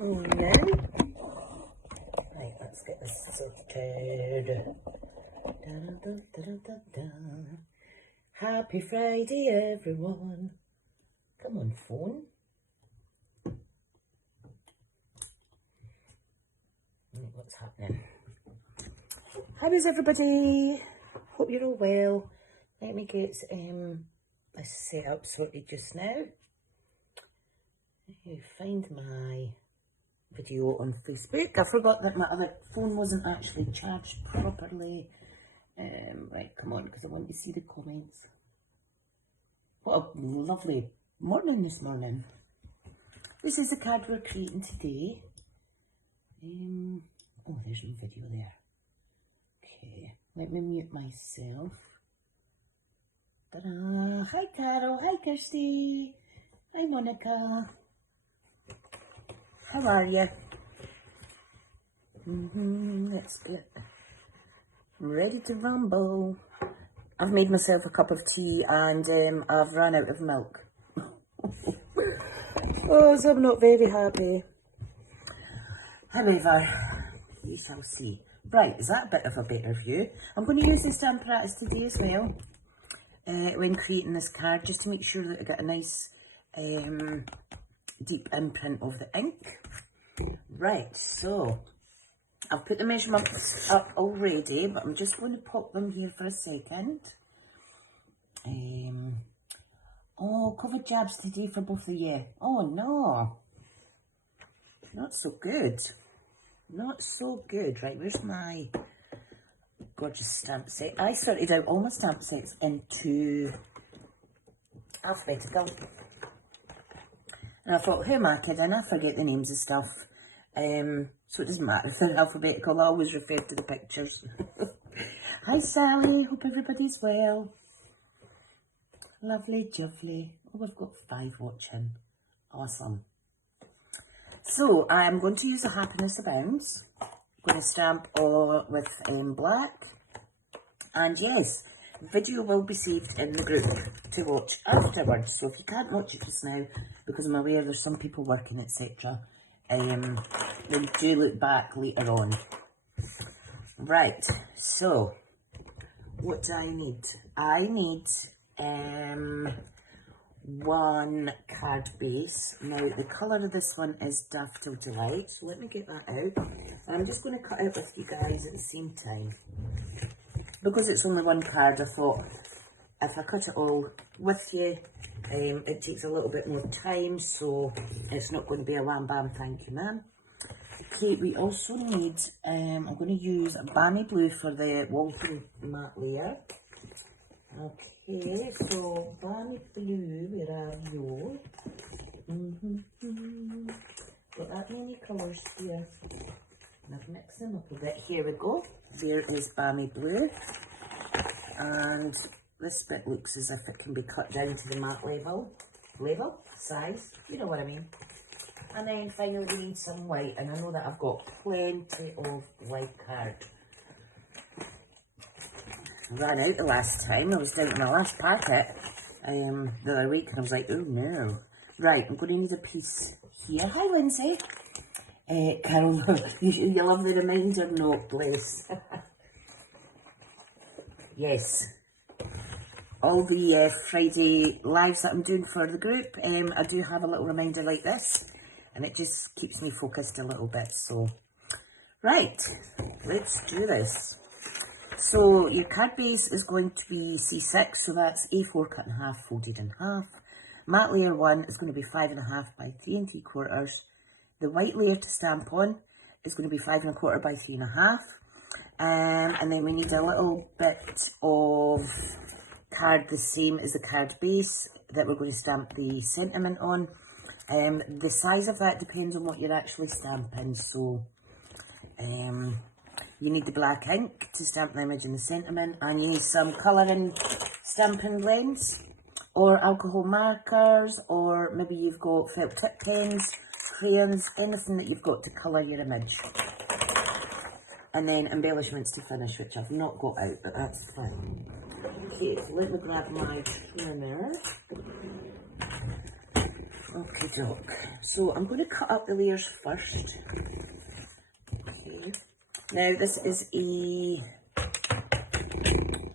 Yeah. Right, let's get this sorted. Happy Friday, everyone. Come on, phone. What's happening? How is everybody? Hope you're all well. Let me get this set up sorted just now. Find my video on Facebook. I forgot that my other phone wasn't actually charged properly. Right, come on, because I want to see the comments. What a lovely morning this morning. This is the card we're creating today. Oh, there's no video there. Okay, let me mute myself. Ta-da! Hi Carol, hi Kirsty, hi Monica. How are you? That's good. Ready to rumble. I've made myself a cup of tea and I've run out of milk. Oh, so I'm not very happy. However, we shall see. Right, is that a bit of a better view? I'm going to use the stamp practice today as well when creating this card, just to make sure that I get a nice deep imprint of the ink. Right, so I've put the measurements up already, but I'm just going to pop them here for a second. Oh, covered jabs today for both of you. Oh no, not so good. Not so good. Right, where's my gorgeous stamp set? I sorted out all my stamp sets into alphabetical. And I thought, who am I kidding? I forget the names of stuff. So it doesn't matter if they're alphabetical, I always refer to the pictures. Hi Sally, hope everybody's well. Lovely, jubbly. Oh, we've got 5 watching. Awesome. So I'm going to use the Happiness Abounds. I'm going to stamp all with black. And yes, the video will be saved in the group to watch afterwards. So if you can't watch it just now, because I'm aware there's some people working, etc., then do look back later on. Right, so what do I need? I need 1 card base. Now the colour of this one is Daffodil Delight, so let me get that out. I'm just going to cut it with you guys at the same time. Because it's only 1 card, I thought if I cut it all with you, it takes a little bit more time, so it's not going to be a wham bam thank you ma'am. Okay, we also need, I'm going to use Balmy Blue for the Wonky matte layer. Okay, so Balmy Blue, where are you? Got that many colours here. And I've mixed them up a bit. Here we go. There is Balmy Blue. And this bit looks as if it can be cut down to the matte size, you know what I mean. And then finally we need some white, and I know that I've got plenty of white card. Ran out the last time, I was down to my last packet the other week, and I was like, oh no. Right, I'm going to need a piece here. Hi Lindsay. Carol, you love the reminder note, bless. Yes. All the Friday lives that I'm doing for the group, I do have a little reminder like this, and it just keeps me focused a little bit. So, right, let's do this. So your card base is going to be C6, so that's A4 cut in half, folded in half. Matte layer 1 is going to be 5.5 by 3 3/4. The white layer to stamp on is going to be 5 1/4 by 3 1/2. And then we need a little bit of card the same as the card base that we're going to stamp the sentiment on. The size of that depends on what you're actually stamping. So you need the black ink to stamp the image and the sentiment, and you need some colouring stamping blends or alcohol markers, or maybe you've got felt tip pens, crayons, anything that you've got to colour your image. And then embellishments to finish, which I've not got out, but that's fine. Okay, so let me grab my trimmer. Okay, doc. So I'm going to cut up the layers first. Okay. Now this is a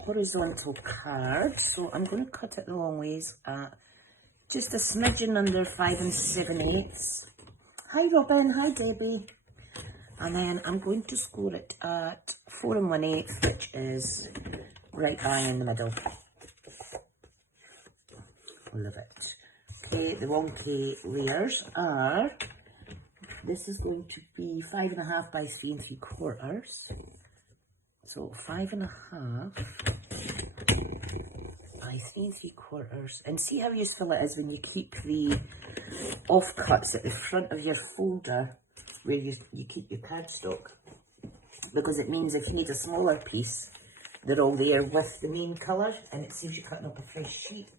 horizontal card, so I'm going to cut it the long ways at just a smidgen under 5 7/8. Hi Robin, hi Debbie. And then I'm going to score it at 4 1/8, which is right bang in the middle. Love it. Okay, the Wonky layers are, this is going to be 5.5 by 3 3/4. So 5.5 by 3 3/4. And see how useful it is when you keep the offcuts at the front of your folder where you keep your cardstock. Because it means if you need a smaller piece, they're all there with the main colour and it saves you cutting up a fresh sheet.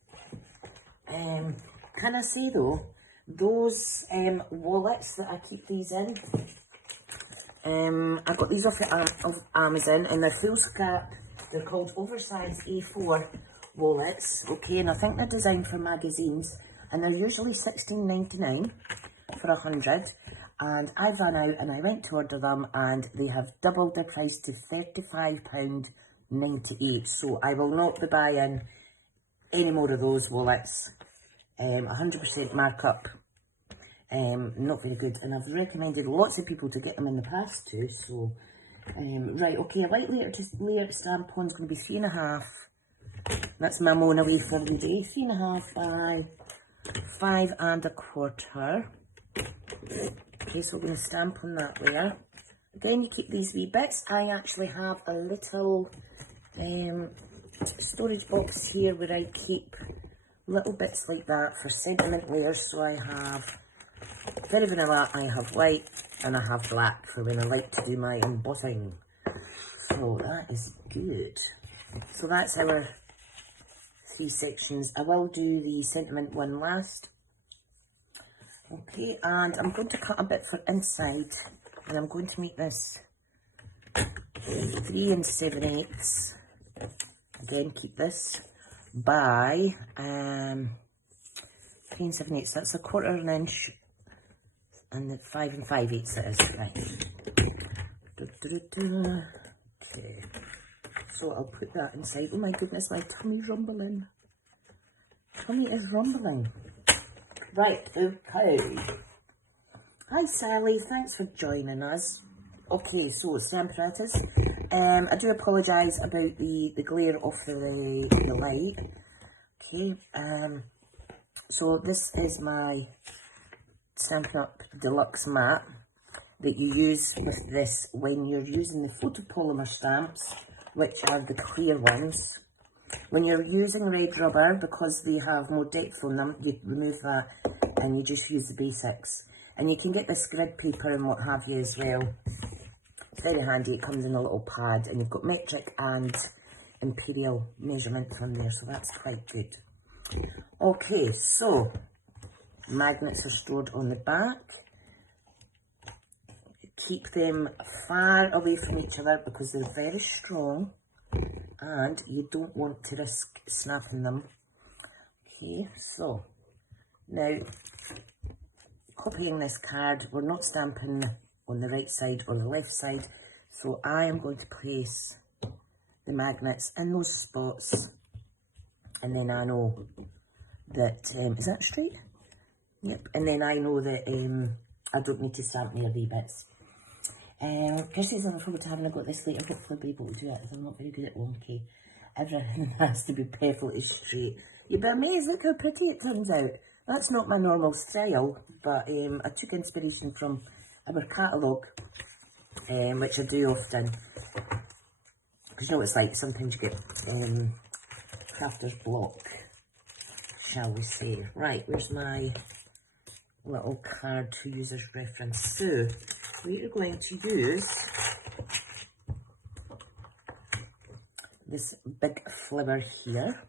Can I say though, those wallets that I keep these in, I got these off of Amazon and they're full scrap. They're called oversized A4 wallets, okay, and I think they're designed for magazines and they're usually $16.99 for 100, and I ran out and I went to order them and they have doubled their price to £35.98, so I will not be buying any more of those wallets. 100% markup, not very good, and I've recommended lots of people to get them in the past too, so right, okay, a light layer to stamp on is going to be 3.5, that's my mowing away for the day, 3.5 by 5.25. Okay, so we're going to stamp on that layer. Again, you keep these wee bits. I actually have a little storage box here where I keep little bits like that for sentiment layers. So I have very vanilla, I have white, and I have black for when I like to do my embossing. So that is good. So that's our 3 sections. I will do the sentiment one last. Okay, and I'm going to cut a bit for inside, and I'm going to make this 3 7/8. Again, keep this by 3 7/8. That's 1/4 inch, and the 5 5/8 it is. Right. Okay, so I'll put that inside. Oh my goodness, my tummy's rumbling. Tummy is rumbling. Right, okay. Hi Sally, thanks for joining us. Okay, so Stampin'. I do apologise about the glare of the light. Okay, so this is my Stampin' Up! Deluxe mat that you use with this when you're using the photopolymer stamps, which are the clear ones. When you're using red rubber, because they have more depth on them, you remove that and you just use the basics. And you can get this grid paper and what have you as well. It's very handy, it comes in a little pad and you've got metric and imperial measurements on there, so that's quite good. Okay, so magnets are stored on the back. Keep them far away from each other because they're very strong and you don't want to risk snapping them. Okay, so now copying this card, we're not stamping on the right side or the left side, so I am going to place the magnets in those spots, and then I know that, is that straight? Yep, and then I know that I don't need to stamp near the bits. Kirsty's looking forward to having a go at this later. Hopefully I'll be able to do it, as I'm not very good at Wonky. Everything has to be perfectly straight. You'd be amazed, look how pretty it turns out. That's not my normal style, but I took inspiration from our catalogue, which I do often. Because you know what it's like, sometimes you get crafter's block, shall we say. Right, where's my little card to use as reference? So, we are going to use this big flower here.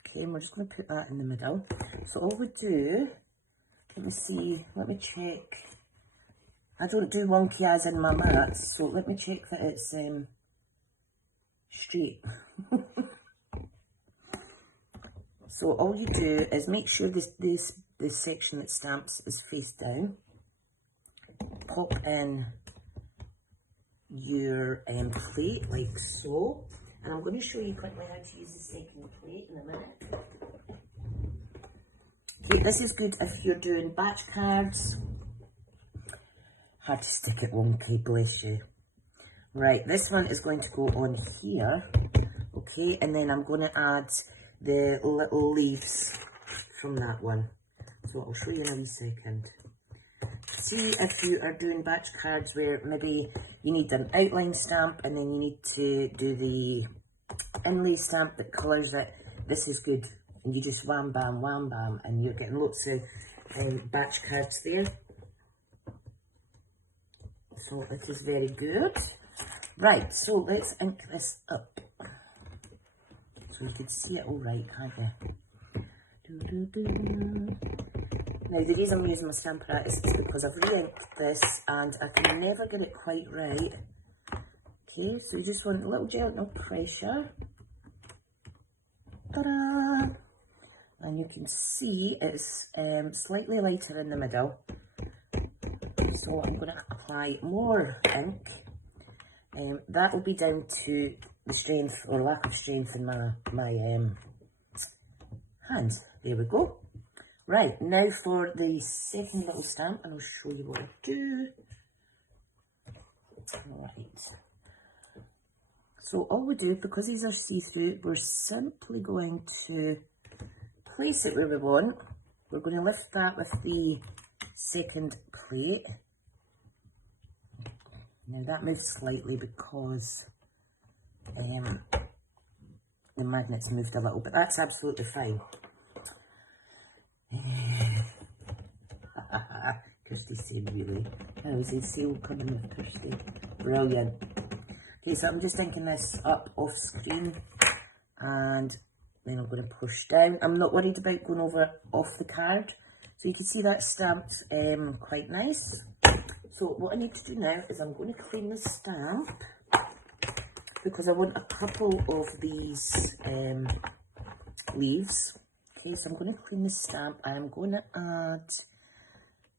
Okay, and we're just going to put that in the middle. So all we do, let me see, let me check. I don't do Wonky as in my mats, so let me check that it's straight. So all you do is make sure this section that stamps is face down. Pop in your plate like so. And I'm going to show you quickly how to use the second plate in a minute. Okay, this is good if you're doing batch cards. Hard to stick it, Wonky, bless you. Right, this one is going to go on here. Okay, and then I'm going to add the little leaves from that one. So I'll show you in a wee second. See if you are doing batch cards where maybe you need an outline stamp and then you need to do the inlay stamp that colours it. This is good. And you just wham bam, and you're getting lots of batch cards there. So it is very good. Right, so let's ink this up. So you can see it all right, can't you? Now the reason I'm using my Stampin' is because I've re-inked this and I can never get it quite right. Okay, so you just want a little gentle pressure. Ta-da! And you can see it's slightly lighter in the middle. So I'm going to apply more ink. That will be down to the strength or lack of strength in my hands. There we go. Right, now for the second little stamp, and I'll show you what I do. Right. So all we do, because these are see-through, we're simply going to place it where we want. We're going to lift that with the second plate. Now that moves slightly because the magnet's moved a little, but that's absolutely fine. Kirsty's saying really. Oh, is a seal coming with Kirsty? Brilliant. Okay, so I'm just inking this up off screen and then I'm going to push down. I'm not worried about going over off the card. So you can see that stamped quite nice. So what I need to do now is I'm going to clean the stamp because I want a couple of these leaves. Okay, so I'm going to clean the stamp. I'm going to add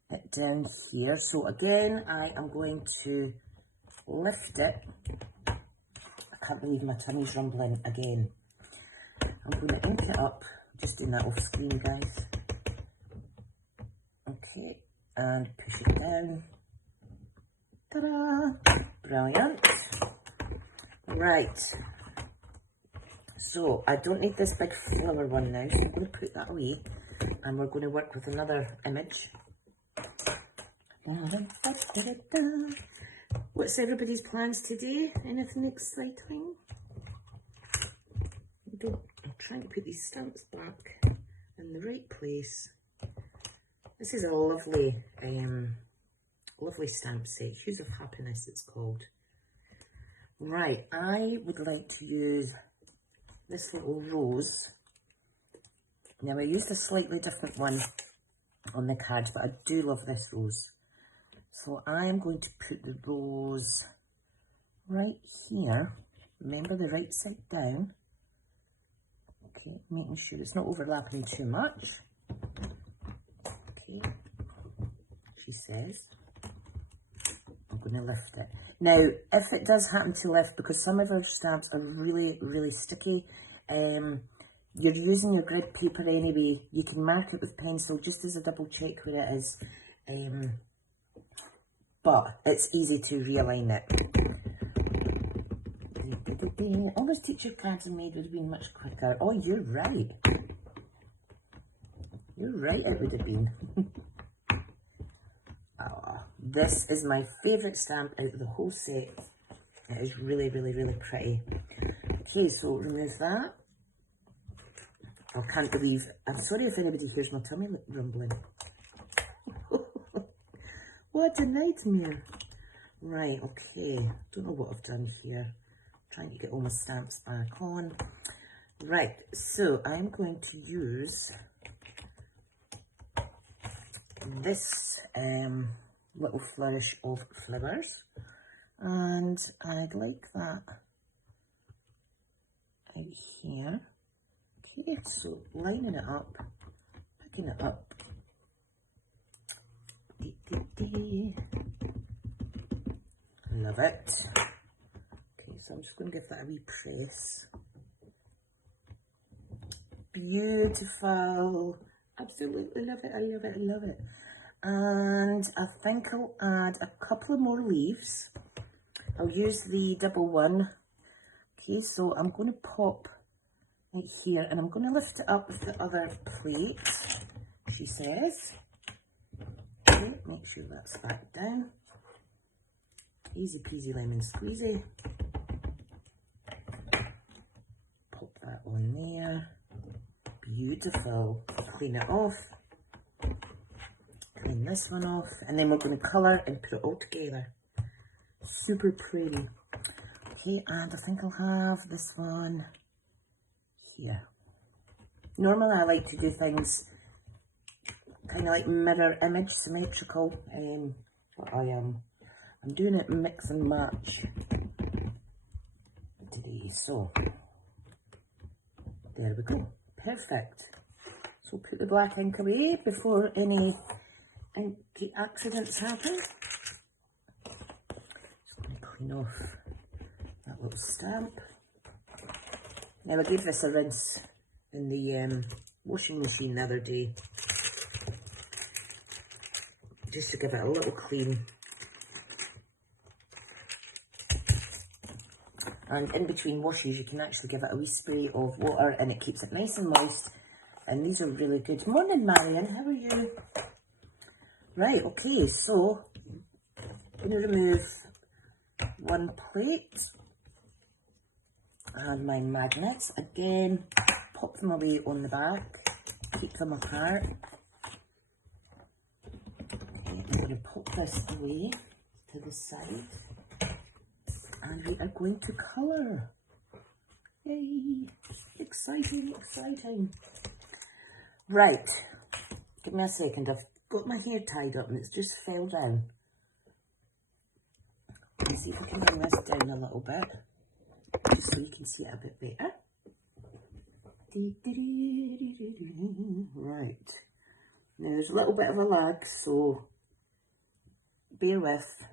it down here. So again, I am going to lift it. I can't believe my tummy's rumbling again. I'm going to ink it up. Just doing that off screen, guys. Okay, and push it down. Ta-da! Brilliant. Right. So I don't need this big flower one now, so I'm going to put that away and we're going to work with another image. What's everybody's plans today? Anything exciting? I'm trying to put these stamps back in the right place. This is a lovely, lovely stamp set. Hues of Happiness it's called. Right, I would like to use this little rose. Now I used a slightly different one on the cards, but I do love this rose. So I am going to put the rose right here. Remember the right side down. Okay, making sure it's not overlapping too much. Okay, she says. I'm going to lift it. Now, if it does happen to lift, because some of our stamps are really, really sticky, you're using your grid paper anyway, you can mark it with pencil just as a double check where it is, but it's easy to realign it. All those teacher cards I made would have been much quicker. Oh, you're right. You're right, it would have been. Oh, this is my favourite stamp out of the whole set. It is really, really, really pretty. Okay, so remove that. I can't believe, I'm sorry if anybody hears my tummy rumbling. What a nightmare. Right, okay, don't know what I've done here. Trying to get all my stamps back on. Right, so I'm going to use this little flourish of flowers, and I'd like that out here. Okay, so lining it up, picking it up. Love it. Okay, so I'm just going to give that a wee press. Beautiful. Absolutely love it. I love it. I love it. And I think I'll add a couple of more leaves. I'll use the double one. Okay, so I'm going to pop right here and I'm going to lift it up with the other plate, she says. Okay, make sure that's back down. Easy peasy lemon squeezy. Pop that on there. Beautiful. Clean it off. Clean this one off. And then we're going to colour and put it all together. Super pretty. Okay, and I think I'll have this one here. Normally I like to do things kind of like mirror image, symmetrical. But I'm doing it mix and match today. So there we go. Perfect. So put the black ink away before any accidents happen. Just going to clean off that little stamp. Now I gave this a rinse in the washing machine the other day, just to give it a little clean. And in between washes you can actually give it a wee spray of water and it keeps it nice and moist. And these are really good. Morning Marion, how are you? Right, okay, so I'm going to remove one plate and my magnets. Again, pop them away on the back, keep them apart. Okay, I'm going to pop this away to the side. And we are going to colour. Yay! Exciting, exciting. Right, give me a second. I've got my hair tied up and it's just fell down. Let's see if I can bring this down a little bit, just so you can see it a bit better. Right, now there's a little bit of a lag, so bear with.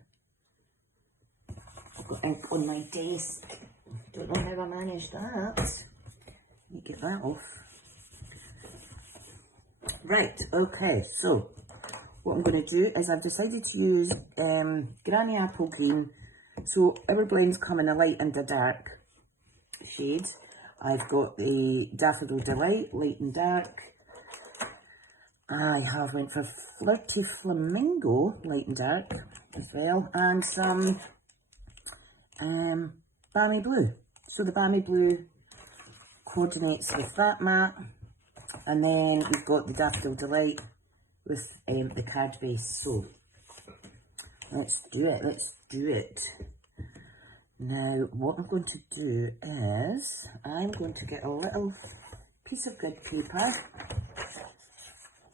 I've got ink on my desk. Don't know how I managed that. Let me get that off. Right, okay, so what I'm going to do is I've decided to use Granny Apple Green. So our blends come in a light and a dark shade. I've got the Daffodil Delight, light and dark. I have went for Flirty Flamingo, light and dark as well. And some Balmy Blue. So the Balmy Blue coordinates with that matte. And then we've got the Daffodil Delight with the card base. So let's do it, let's do it. Now what I'm going to do is I'm going to get a little piece of good paper.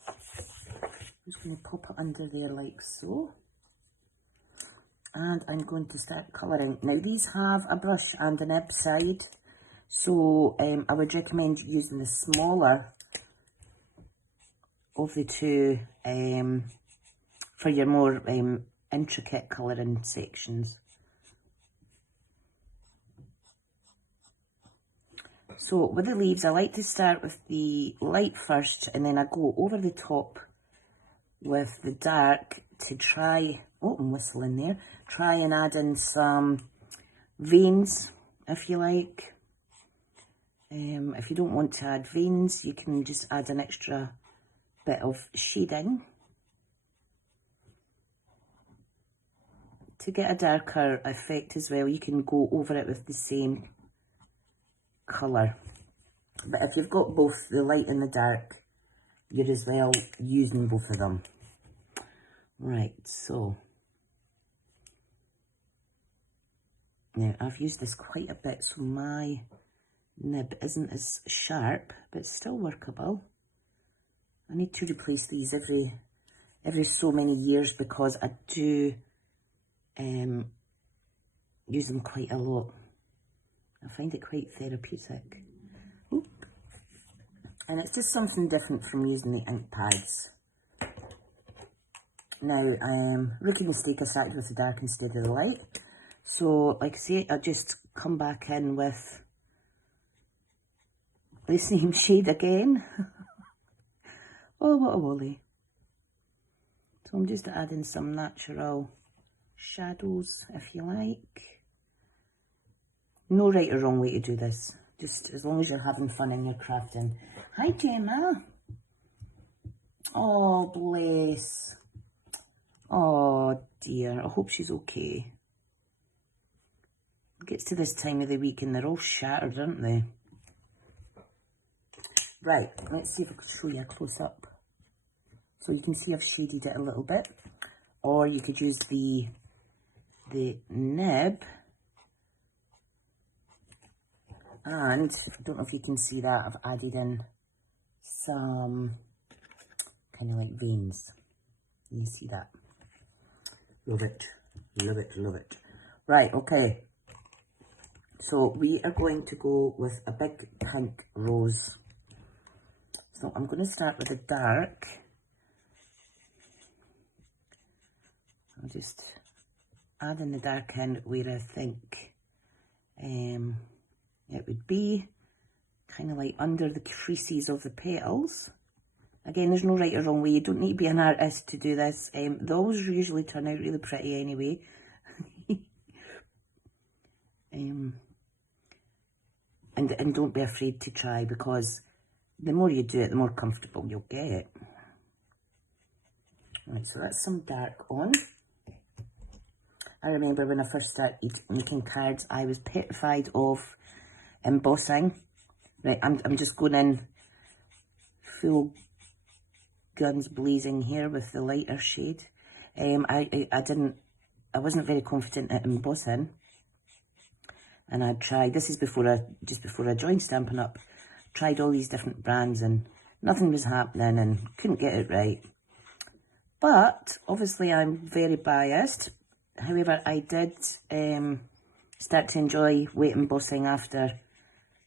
I'm just going to pop it under there like so. And I'm going to start colouring. Now these have a brush and a nib side. So I would recommend using the smaller of the two for your more intricate colouring sections. So with the leaves, I like to start with the light first and then I go over the top with the dark to try, oh I'm whistling there, try and add in some veins if you like. If you don't want to add veins, you can just add an extra bit of shading to get a darker effect as well. You can go over it with the same colour, but if you've got both the light and the dark, you're as well using both of them. Right, so now I've used this quite a bit, so my nib isn't as sharp, but it's still workable. I need to replace these every so many years because I do use them quite a lot. I find it quite therapeutic. Oop. And it's just something different from using the ink pads. Now, rookie mistake, I started with the dark instead of the light. So, like I say, I just come back in with the same shade again. Oh, what a woolly. So I'm just adding some natural shadows, if you like. No right or wrong way to do this. Just as long as you're having fun in your crafting. Hi, Gemma. Oh, bless. Oh, dear. I hope she's okay. It gets to this time of the week and they're all shattered, aren't they? Right, let's see if I can show you a close-up. So you can see I've shaded it a little bit. Or you could use the nib. And, I don't know if you can see that, I've added in some kind of like veins. You see that? Love it, love it, love it. Right, okay. So we are going to go with a big pink rose. So I'm going to start with the dark. I'll just add in the dark in where I think it would be, kind of like under the creases of the petals. Again, there's no right or wrong way. You don't need to be an artist to do this. They always usually turn out really pretty anyway. And don't be afraid to try, because the more you do it, the more comfortable you'll get. Right, so that's some dark on. I remember when I first started making cards, I was petrified of embossing. Right, I'm just going in full guns blazing here with the lighter shade. I wasn't very confident at embossing, and I tried. This is just before I joined Stampin' Up. Tried all these different brands and nothing was happening and couldn't get it right. But obviously I'm very biased. However, I did start to enjoy weight embossing after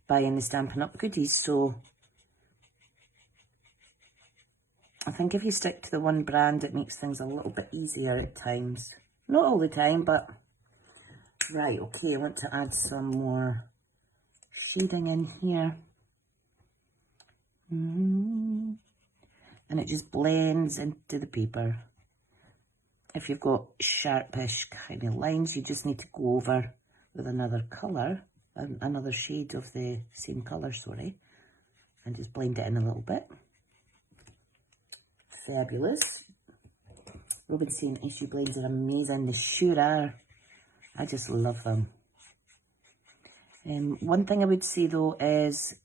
buying the Stampin' Up goodies. So I think if you stick to the one brand, it makes things a little bit easier at times. Not all the time, but... Right, okay, I want to add some more shading in here. And it just blends into the paper. If you've got sharpish kind of lines, you just need to go over with another colour, another shade of the same colour, sorry, and just blend it in a little bit. Fabulous. Robin's saying issue blends are amazing. They sure are. I just love them. One thing I would say though is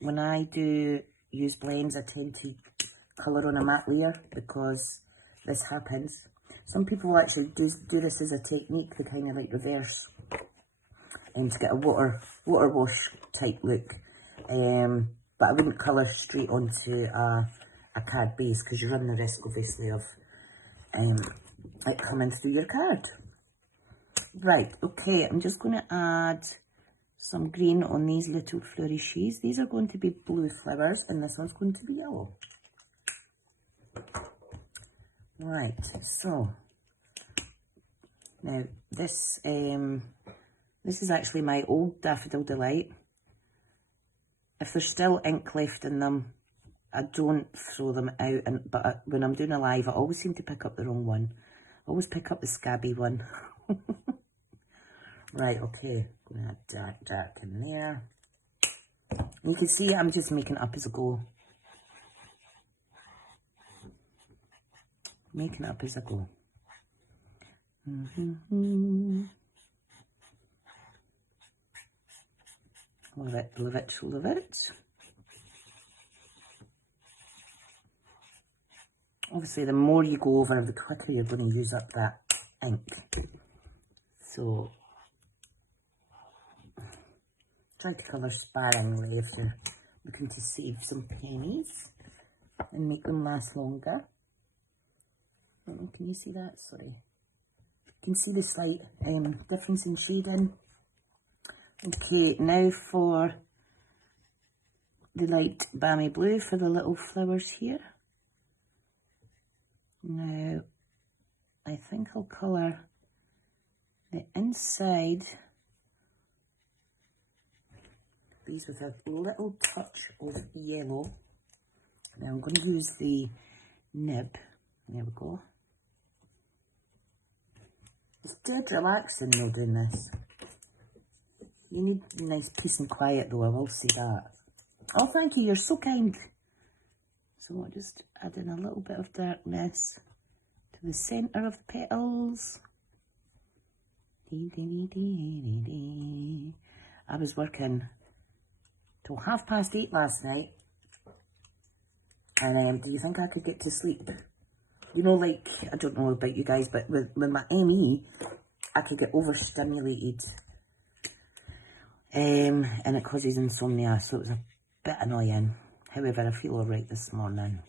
when I do use blends, I tend to colour on a matte layer because this happens. Some people actually do this as a technique, to kind of like reverse and to get a water wash type look. But I wouldn't colour straight onto a card base because you run the risk obviously of it coming through your card. Right, okay, I'm just going to add some green on these little flourishes. These are going to be blue flowers and this one's going to be yellow. Right, so now this is actually my old Daffodil Delight. If there's still ink left in them, I don't throw them out, but when I'm doing a live, I always seem to pick up the wrong one. I always pick up the scabby one. Right, okay, I'm going to add dark in there. And you can see I'm just making it up as I go. Making it up as I go. Love it, love it, love it. Obviously, the more you go over, the quicker you're going to use up that ink. So, try to colour sparingly if you're looking to save some pennies and make them last longer. Can you see that? Sorry. You can see the slight difference in shading. Okay, now for the light balmy blue for the little flowers here. Now, I think I'll colour the inside these with a little touch of yellow. Now I'm going to use the nib. There we go. It's dead relaxing though doing this. You need nice peace and quiet though, I will say that. Oh, thank you, you're so kind. So I'll just add in a little bit of darkness to the centre of the petals. I was working till 8:30 last night, and do you think I could get to sleep? You know, like, I don't know about you guys, but with my ME, I could get overstimulated, and it causes insomnia, so it was a bit annoying. However, I feel alright this morning.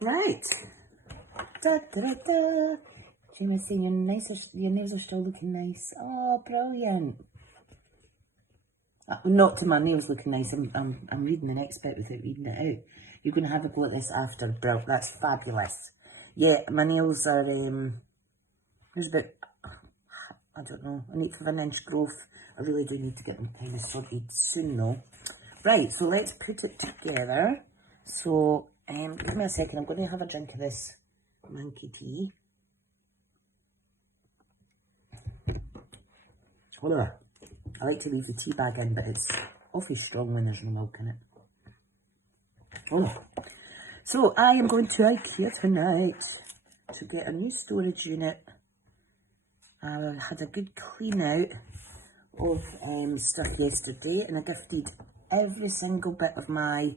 Right. Da, da, da, da. Gina's saying your nails are still looking nice. Oh, brilliant. Not to my nails looking nice. I'm reading the next bit without reading it out. You're going to have a go at this after, bro. That's fabulous. Yeah, my nails are, there's about, I don't know, an 1/8 of an inch growth. I really do need to get them kind of sorted soon though. Right, so let's put it together. So, give me a second. I'm going to have a drink of this Wonky tea. Hold on. I like to leave the tea bag in, but it's awfully strong when there's no milk in it. Hold on. So, I am going to IKEA tonight to get a new storage unit. I had a good clean out of stuff yesterday, and I gifted every single bit of my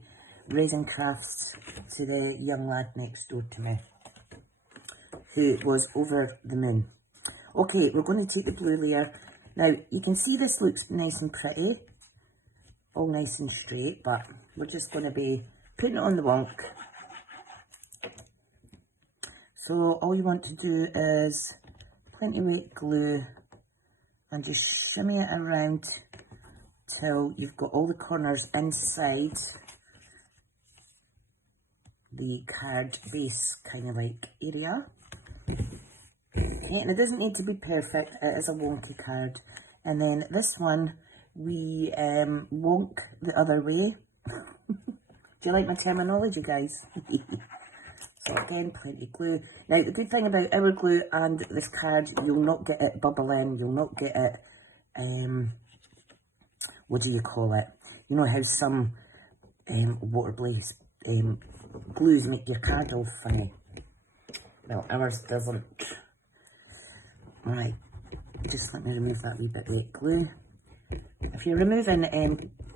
resin crafts to the young lad next door to me, who was over the moon. Okay, we're going to take the blue layer. Now, you can see this looks nice and pretty, all nice and straight, but we're just going to be putting it on the wonk. So, all you want to do is plenty weight glue and just shimmy it around till you've got all the corners inside the card base kind of like area. Okay, and it doesn't need to be perfect, it is a wonky card. And then this one, we wonk the other way. Do you like my terminology, guys? So again, plenty of glue. Now, the good thing about our glue and this card, you'll not get it bubbling, you'll not get it, what do you call it? You know how some water-based glues make your card all funny? Well, ours doesn't. Right, just let me remove that wee bit of wet glue. If you're removing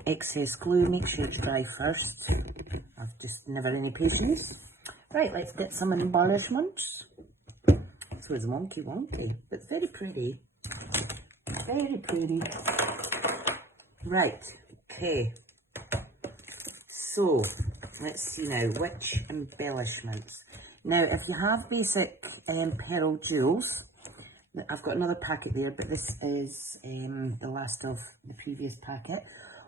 excess glue, make sure it's dry first. I've just never any patience. Right, let's get some embellishments. So it's wonky, but it's very pretty. Very pretty. Right, okay. So, let's see now, which embellishments. Now, if you have basic pearl jewels, I've got another packet there, but this is the last of the previous packet.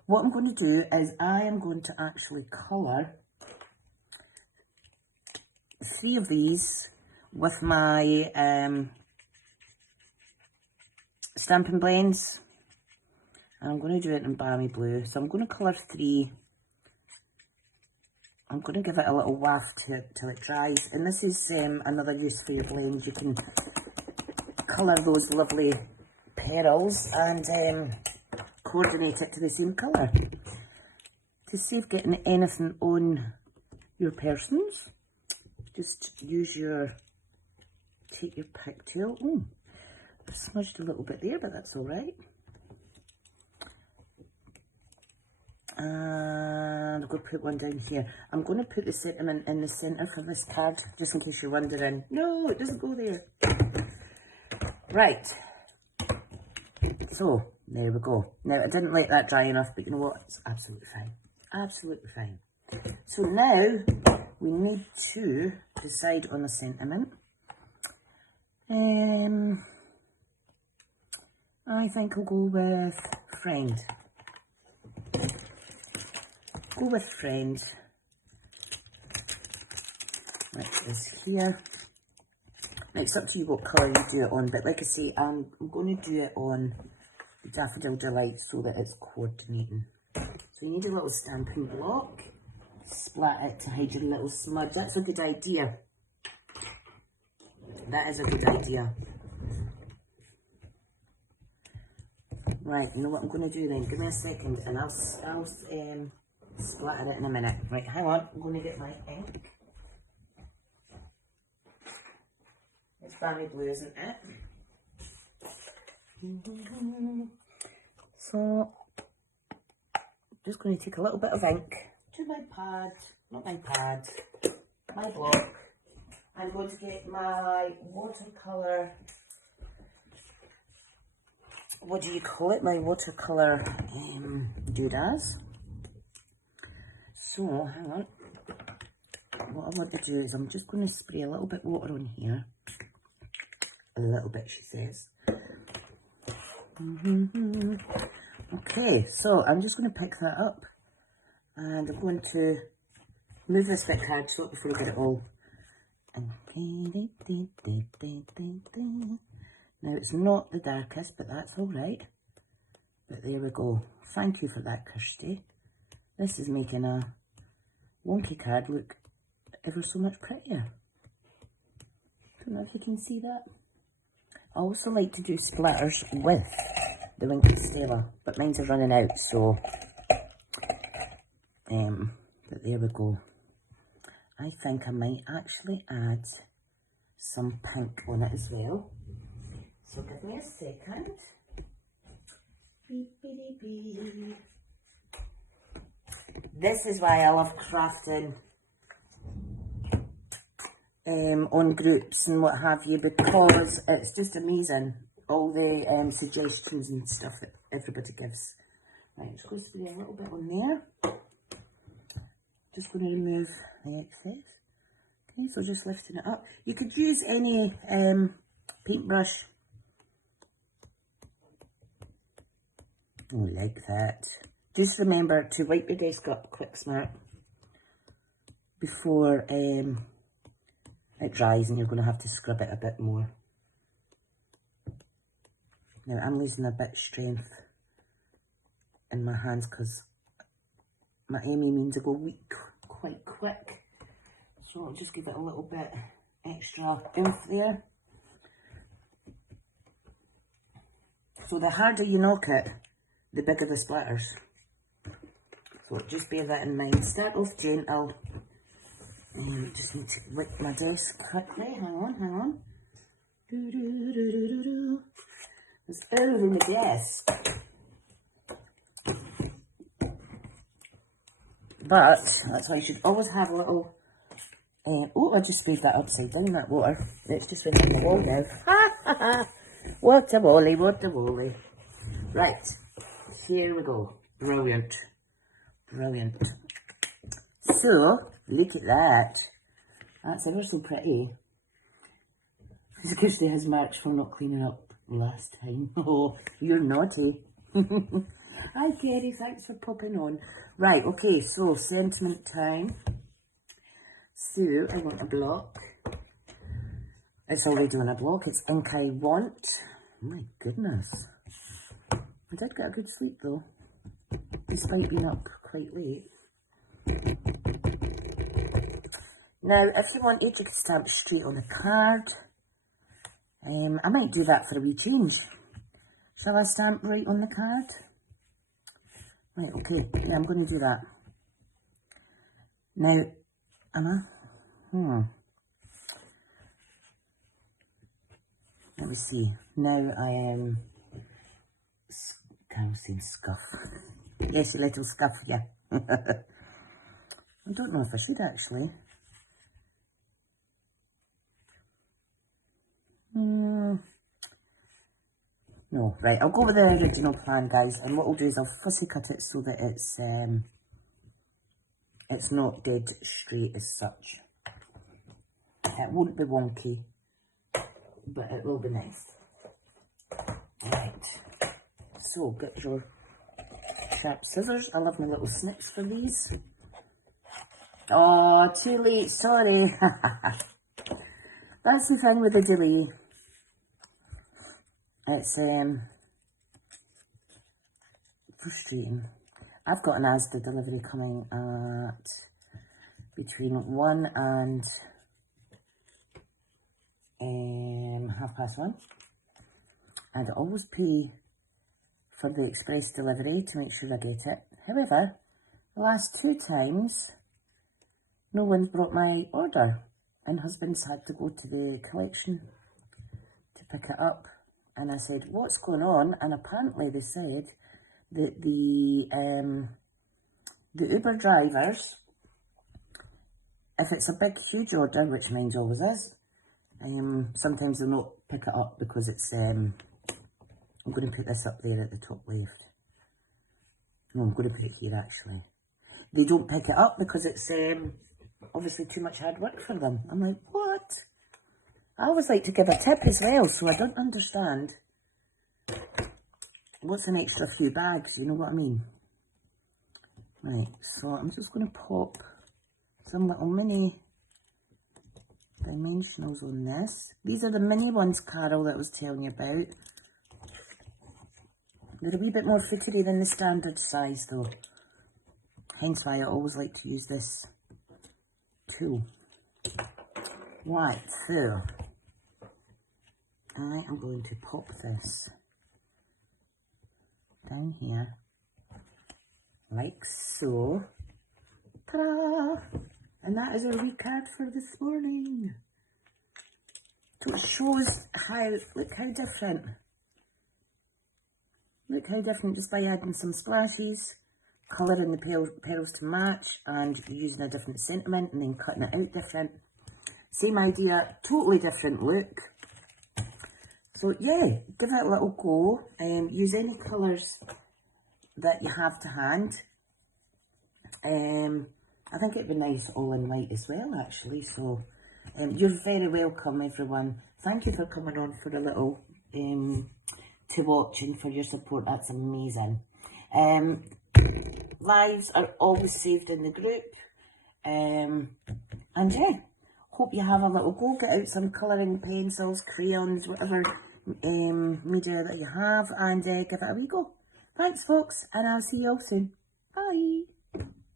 What I'm going to do is I am going to actually colour 3 of these with my Stampin' blends. And I'm going to do it in balmy blue. So I'm going to colour 3. I'm going to give it a little waft till it dries. And this is another use for your blend. You can colour those lovely pearls and coordinate it to the same colour. To save getting anything on your persons, just use take your pigtail. Oh, I smudged a little bit there, but that's alright. And I'm going to put one down here. I'm going to put the sentiment in the centre for this card, just in case you're wondering. No, it doesn't go there. Right. So, there we go. Now, I didn't let that dry enough, but you know what? It's absolutely fine. Absolutely fine. So now, we need to decide on a sentiment. I think I'll go with friend. Go with friend. Right, this here. Now it's up to you what colour you do it on, but like I say, I'm going to do it on the Daffodil Delight so that it's coordinating. So you need a little Stampin' block. Splat it to hide your little smudge. That's a good idea. That is a good idea. Right, you know what I'm going to do then? Give me a second and I'll splatter it in a minute. Right, hang on. I'm going to get my ink. It's Family Blue, isn't it? So, just going to take a little bit of ink to my pad, not my pad, my block. I'm going to get my watercolour, what do you call it? My watercolour doodads. So, hang on. What I want to do is I'm just going to spray a little bit of water on here. A little bit, she says. Okay, so I'm just going to pick that up. And I'm going to move this bit card short before I get it all. Now it's not the darkest, but that's alright. But there we go. Thank you for that, Kirsty. This is making a Wonky card look ever so much prettier. Don't know if you can see that. I also like to do splatters with the Wonky Stella, but mine's are running out, so but there we go. I think I might actually add some pink on it as well. So give me a second. Beep, beep, beep. This is why I love crafting on groups and what have you, because it's just amazing, all the suggestions and stuff that everybody gives. Right, I'm just going to spray a little bit on there. Just going to remove the excess. Okay, so just lifting it up. You could use any paintbrush. Oh, like that. Just remember to wipe your desk up quick smart before it dries, and you're going to have to scrub it a bit more. Now I'm losing a bit of strength in my hands because my ME means I go weak quite quick. So I'll just give it a little bit extra oomph there. So the harder you knock it, the bigger the splatters. So just bear that in mind. Start off gentle. Just need to wipe my desk quickly. Hang on. There's over the desk. But that's why you should always have a little. Oh, I just sprayed that upside down, that water. It's just went on the wall now. What a wally, what a wally. Right, here we go. Brilliant. Brilliant. So, look at that. That's ever so pretty. Kirsty has marked for not cleaning up last time. Oh, you're naughty. Hi, Kerry. Thanks for popping on. Right, okay, so sentiment time. So, I want a block. It's already on a block. It's ink I want. Oh my goodness. I did get a good sleep though, despite being up quite late. Now, if you wanted, you could stamp straight on the card. I might do that for a wee change. Shall I stamp right on the card? Right, okay. Yeah, I'm going to do that. Now, am I? Let me see. Now I am... Carol's saying scuff. Yes, a little scuff, yeah. I don't know if I should actually. No, right, I'll go with the original plan, guys, and what I'll do is I'll fussy cut it so that it's not dead straight as such. It won't be wonky, but it will be nice. Right, so get your sharp scissors. I love my little snips for these. Oh, too late, sorry. That's the thing with the delay. It's frustrating. I've got an Asda delivery coming at between 1 and 1:30. And I always pay for the express delivery to make sure I get it. However, the last 2 times, no one's brought my order, and husband's had to go to the collection to pick it up. And I said, what's going on? And apparently they said that the Uber drivers, if it's a big, huge order, which mine always is, sometimes they'll not pick it up because it's, I'm going to put this up there at the top left. No, I'm going to put it here actually. They don't pick it up because it's obviously too much hard work for them. I'm like, what? I always like to give a tip as well, so I don't understand. What's an extra few bags, you know what I mean? Right, so I'm just going to pop some little mini dimensionals on this. These are the mini ones, Carol, that I was telling you about. They're a wee bit more footery than the standard size though. Hence why I always like to use this tool. Right, so I am going to pop this down here, like so. Ta-da! And that is our wee card for this morning. So it shows how, look how different. Look how different just by adding some splashes, colouring the pearls to match, and using a different sentiment and then cutting it out different. Same idea, totally different look. So yeah, give it a little go. Use any colours that you have to hand. I think it'd be nice all in white as well actually. So you're very welcome everyone. Thank you for coming on for a little to watch and for your support. That's amazing. Lives are always saved in the group. And yeah, hope you have a little go. Get out some colouring pencils, crayons, whatever media that you have, and give it a wee go. Thanks folks, and I'll see you all soon. Bye.